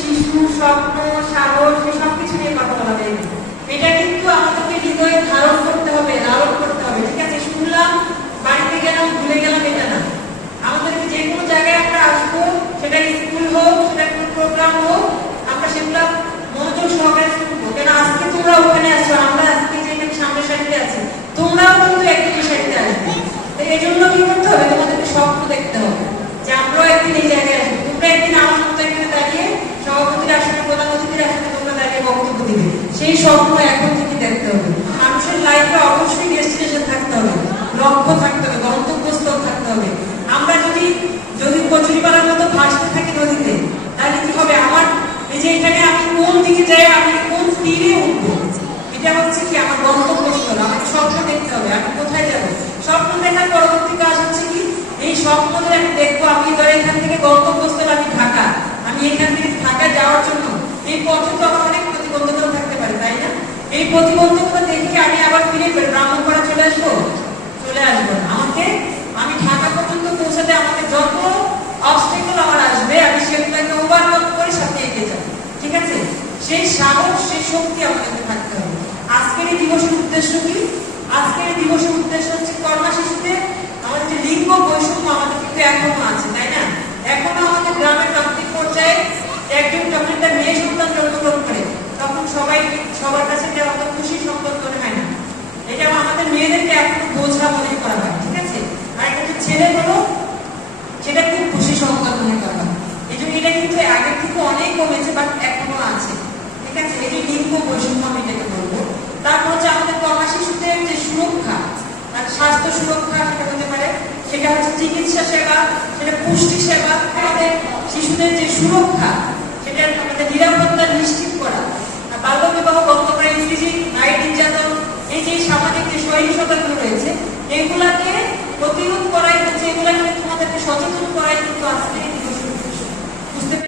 শিশু, স্বপ্ন, সাহস এসব কিছু নিয়ে কথা বলা যায়নি এটা কিন্তু আমাদেরকে হৃদয়ে ধারণ করতে হবে, লালন করতে হবে, ঠিক আছে? শুনলাম, বাড়িতে গেলাম, ভুলে গেলাম, এটা না। আমাদেরকে যে কোনো জায়গায় আমরা আসব, সেটা স্কুল হোক, সেটা কোনো প্রোগ্রাম হোক, আমরা সেগুলো মনোযোগ সহকারে শুনব। কেন আজকে তোমরা ওখানে আছো, আমরা আজকে যে সামনে সারিতে আছি, তোমরাও কিন্তু একই সারিতে আসবে। এই জন্য কি করতে হবে? তোমাদের সেই স্বপ্ন এখন থেকে দেখতে হবে। মানুষের লাইফে অবশ্যই ডেস্টিনেশন থাকতে হবে। লক্ষ্য থাকতে হবে, গন্তব্যস্থল থাকতে হবে। আমরা যদি যদি কচুরিপাড়ার মতো ভাসতে থাকি নদীতে, তাহলে কি হবে? আমার, এই যে এখানে আমি কোন দিকে যাই, আমি কোন তীরে উঠবো? এটা হচ্ছে কি? আমার গন্তব্যস্থল, আমাকে স্বপ্ন দেখতে হবে, আমি কোথায় যাব? স্বপ্ন দেখার পরবর্তী কাজ হচ্ছে কি? এই স্বপ্ন যে আমি দেখব, আমি ধর এখান থেকে গন্তব্যস্থল, আমি ঢাকা। আমি এখান থেকে ঢাকা যাওয়ার জন্য এই পথে তো আমার অনেক প্রতিবন্ধকতা থাকতে পারে তাই না এই প্রতিবন্ধকতা দেখে আমি আবার ফিরে ব্রাহ্মণপাড়া চলে আসব? চলে আসব আমাকে, আমি ঢাকা পর্যন্ত পৌঁছাতে আমাকে যত অবস্টেকল আমার আসবে, আমি সেগুলোকে ওভারকাম করে সাথে এগিয়ে যাব। ঠিক আছে? সেই সাহস, সেই শক্তি আমাদের থাকতে হবে। আজকের এই দিবসের উদ্দেশ্য কি আজকের এই দিবসের উদ্দেশ্য হচ্ছে কন্যা শিশুদের আমাদের যে লিঙ্গ বৈষম্য আমাদের কিন্তু এখনও আছে তাই না এখনও আমাদের গ্রামের প্রান্তিক পর্যায়ে একজন যখন তার মেয়ে সন্তান জন্মগ্রহণ করে তখন সবাই সবার কাছে এটা অত খুশি মনে হয় না। এটা আমাদের মেয়েদেরকে এখনও বোঝা মনে করা, ঠিক আছে? আর একটা ছেলে হলো সেটা খুব খুশি সংবাদ মনে করা। এই জন্য এটা কিন্তু আগের থেকে অনেক কমেছে বাট এখনও আছে, ঠিক আছে? এই লিঙ্গ বৈষম্য আমি এটাকে বলব, তারপর হচ্ছে আমাদের কন্যা শিশুদের যে সুরক্ষা, আর স্বাস্থ্য সুরক্ষা সেটা হতে পারে, সেটা হচ্ছে চিকিৎসা সেবা, সেটা পুষ্টি সেবা, আমাদের শিশুদের যে সুরক্ষা, সেটা আমাদের নিরাপত্তা এই যে সামাজিক যে সহিংসতাগুলো রয়েছে এগুলাকে প্রতিরোধ করাই